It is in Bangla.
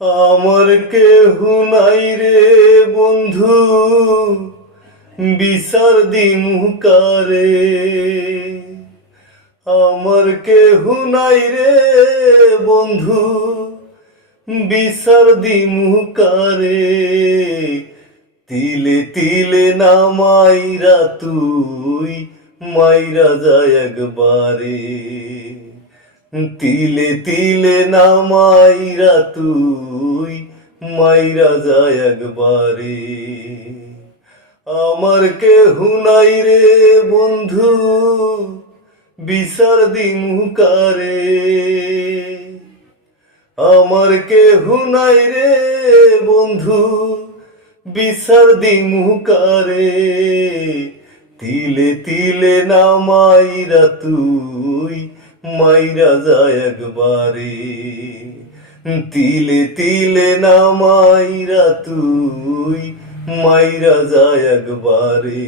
আমার কেহু নাই রে বন্ধু, বিচার দিমু কারে। আমার কেহু নাই রে বন্ধু, বিচার দিমু কারে। তিলে তিলে না মাইরা তুই মাইরা যায় একবারে। তিলে তিলে না মাইরা তুই মাইরা যায় একবারে। আমার কেহু নাই রে বন্ধু, বিচার দিমু কারে। আমার কেহু নাই রে বন্ধু, বিচার দিমু কারে। তিলে তিলে না মাইরা তুই মাইরা যায় একবারে। তিলে তিলে না মাইরা তুই মাইরা যায় একবারে।